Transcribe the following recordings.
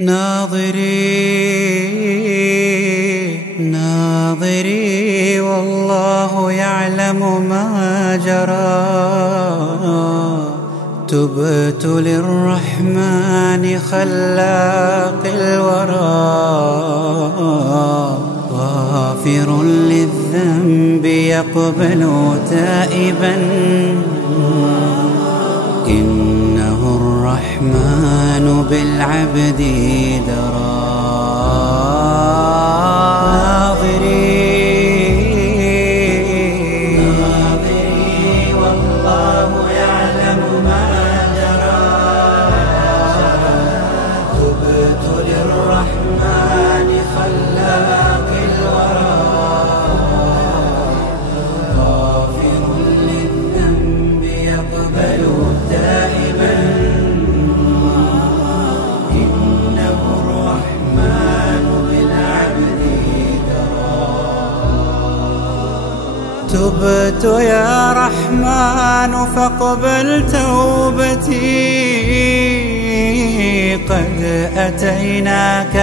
ناظري والله يعلم ما جرى. تبت للرحمن خلاق الورى، غافر للذنب يقبل تائبا، إنه الرحمن بالعبد درى. ناظري والله يعلم ما جرى. تبت للرحمن خلاق الورى، غافر للذنب يقبل تائبا، إنه الرحمن بالعبد درى. تبت يا رحمن فاقبل توبتي، قد أتيناك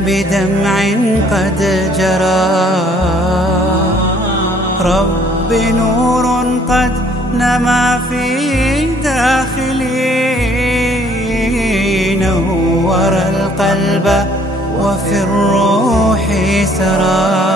بدمع قد جرى. رب نور قد نما في داخلي، نور القلب وفي الروح سرى.